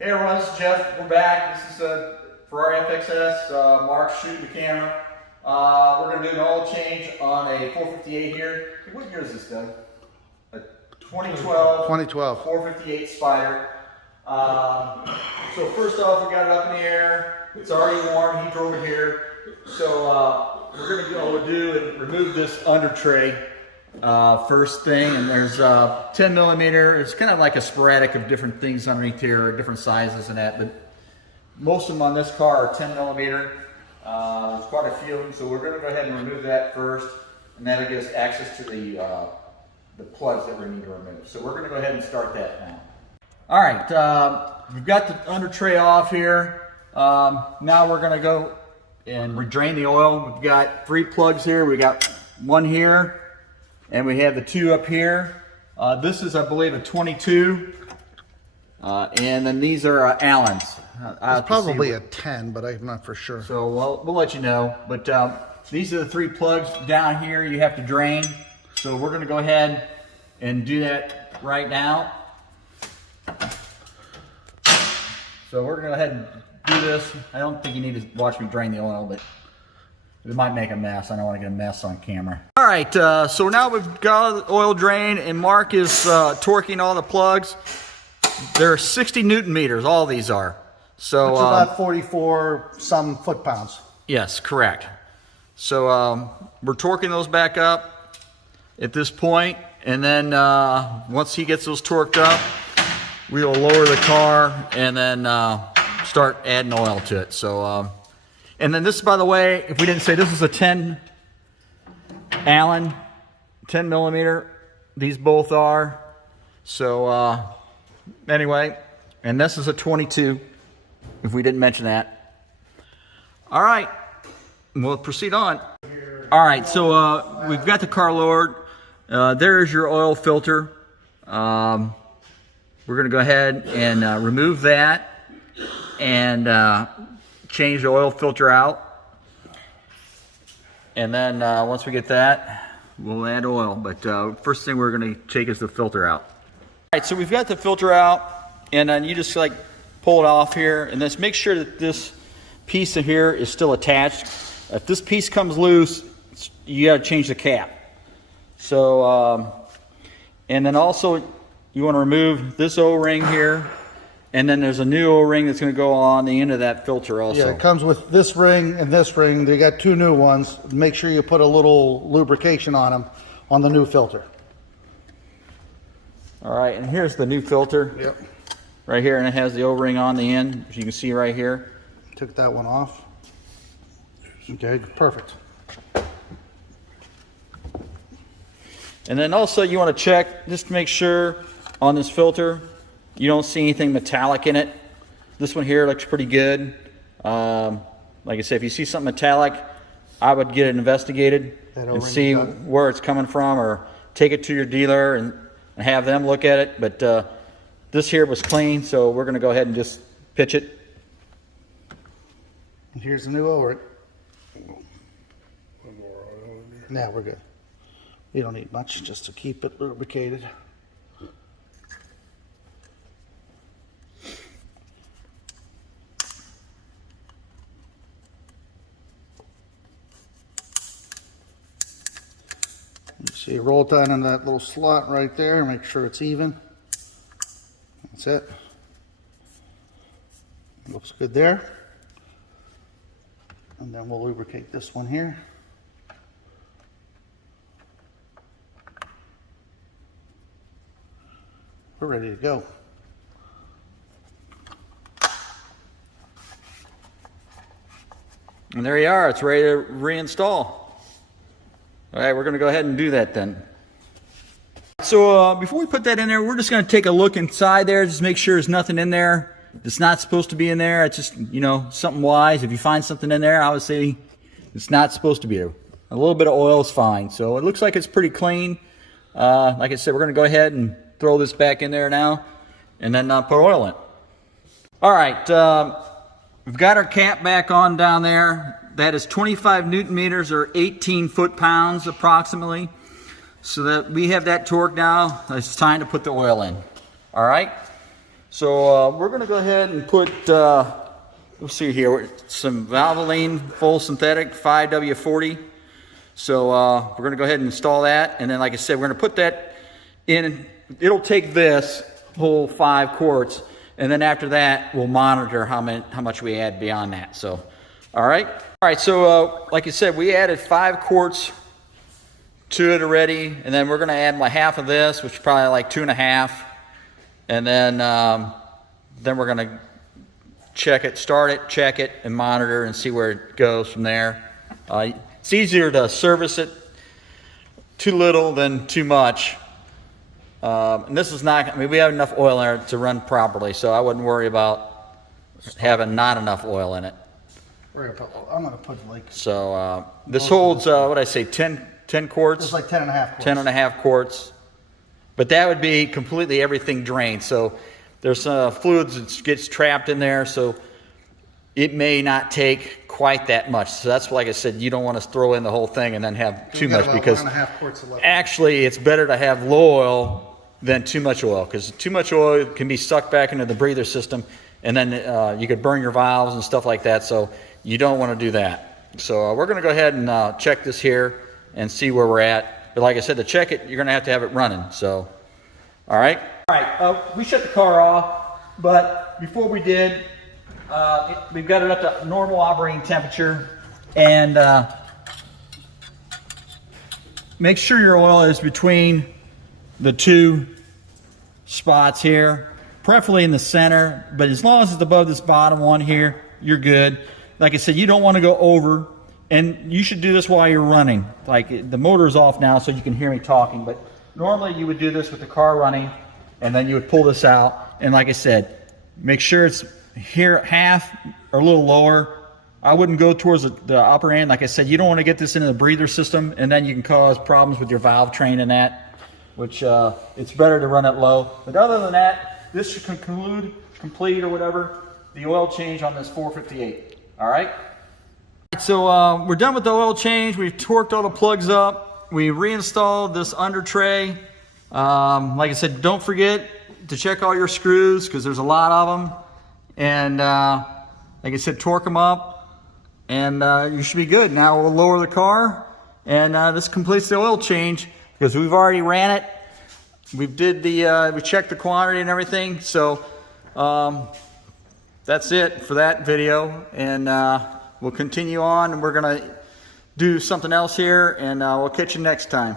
Hey everyone, this is Jeff. We're back. This is a Ferrari FXS. Mark's shooting the camera. We're going to do an oil change on a 458 here. Hey, what year is this, Doug? A 2012. 458 Spider. So first off, we got it up in the air. It's already warm. He drove it here. So we're going to go do and remove this under tray first thing. And there's 10 millimeter. It's kind of like a sporadic of different things underneath here, different sizes and that. But most of them on this car are 10 millimeter. There's quite a few of them. So we're going to go ahead and remove that first. And that'll give us access to the plugs that we need to remove. So we're going to go ahead and start that now. All right, we've got the under tray off here. Now we're going to go and drain the oil. We've got 3 plugs here. We got one here, and we have the 2 up here. This is, I believe, a 22, and then these are Allen's. It's probably a 10, but I'm not for sure. So we'll let you know. But these are the 3 plugs down here you have to drain. So we're going to go ahead and do that right now. So we're going to go ahead and do this. I don't think you need to watch me drain the oil, but it might make a mess. I don't want to get a mess on camera. All right, so now we've got the oil drain, and Mark is torquing all the plugs. They're 60 Newton meters, all these are. So it's about 44 some foot-pounds. Yes, correct. So we're torquing those back up at this point, and then once he gets those torqued up, we'll lower the car and then start adding oil to it. So, and then this, by the way, if we didn't say, this is a 10 Allen, 10 millimeter. These both are. So anyway, and this is a 22, if we didn't mention that. All right, we'll proceed on. All right, so we've got the car lowered. There's your oil filter. We're going to go ahead and remove that and change the oil filter out. And then once we get that, we'll add oil. But first thing we're going to take is the filter out. All right, so we've got the filter out, and then you just like pull it off here, and just make sure that this piece of here is still attached. If this piece comes loose, you got to change the cap. So, and then also you want to remove this O-ring here, and then there's a new O-ring that's going to go on the end of that filter also. Yeah, it comes with this ring and this ring. They got 2 new ones. Make sure you put a little lubrication on them on the new filter. All right, and here's the new filter. Yep. Right here, and it has the O-ring on the end, as you can see right here. Took that one off. Okay, perfect. And then also you want to check, just to make sure on this filter, you don't see anything metallic in it. This one here looks pretty good. Like I said, if you see something metallic, I would get it investigated and see where it's coming from, or take it to your dealer and have them look at it. But this here was clean, so we're going to go ahead and just pitch it. And here's the new O-ring. Now we're good. You don't need much, just to keep it lubricated. So you roll it down in that little slot right there, make sure it's even. That's it. Looks good there. And then we'll lubricate this one here. We're ready to go. And there you are, it's ready to reinstall. All right, we're going to go ahead and do that then. So before we put that in there, we're just going to take a look inside there, just make sure there's nothing in there that's not supposed to be in there. It's just, you know, something wise. If you find something in there, I would say it's not supposed to be there. A little bit of oil is fine. So it looks like it's pretty clean. Like I said, we're going to go ahead and throw this back in there now, and then put oil in. All right, we've got our cap back on down there. That is 25 Newton meters, or 18 foot-pounds approximately. So that we have that torque now, it's time to put the oil in. All right? So we're going to go ahead and put, let's see here, some Valvoline full synthetic 5W40. So we're going to go ahead and install that. And then, like I said, we're going to put that in. It'll take this whole 5 quarts. And then after that, we'll monitor how much we add beyond that. So, all right. All right, so like I said, we added 5 quarts to it already. And then we're going to add like half of this, which is probably like 2.5. And then we're going to check it, start it, check it, and monitor and see where it goes from there. It's easier to service it too little than too much. And this is not, I mean, we have enough oil in it to run properly, so I wouldn't worry about having not enough oil in it. I'm going to put like... So this holds, what did I say, 10 quarts? It's like 10.5 quarts. 10.5 quarts. But that would be completely everything drained. So there's fluids that gets trapped in there, so it may not take quite that much. So that's, like I said, you don't want to throw in the whole thing and then have too much, because 1.5 quarts of left. Actually it's better to have low oil than too much oil, because too much oil can be sucked back into the breather system, and then you could burn your valves and stuff like that. So you don't want to do that. So we're going to go ahead and check this here and see where we're at. But like I said, to check it, you're going to have it running. So, all right. All right. We shut the car off, but before we did, we've got it up to normal operating temperature, and make sure your oil is between the 2 spots here, preferably in the center, but as long as it's above this bottom one here, you're good. Like I said, you don't want to go over, and you should do this while you're running. Like, the motor's off now, so you can hear me talking, but normally you would do this with the car running, and then you would pull this out, and like I said, make sure it's here half or a little lower. I wouldn't go towards the upper end. Like I said, you don't want to get this into the breather system, and then you can cause problems with your valve train and that, which it's better to run it low. But other than that, this should complete or whatever, the oil change on this 458. All right? So we're done with the oil change. We've torqued all the plugs up. We reinstalled this under tray. Like I said, don't forget to check all your screws, because there's a lot of them. And like I said, torque them up, and you should be good. Now we'll lower the car, and this completes the oil change, because we've already ran it. We checked the quantity and everything. So that's it for that video, and we'll continue on, and we're gonna do something else here, and we'll catch you next time.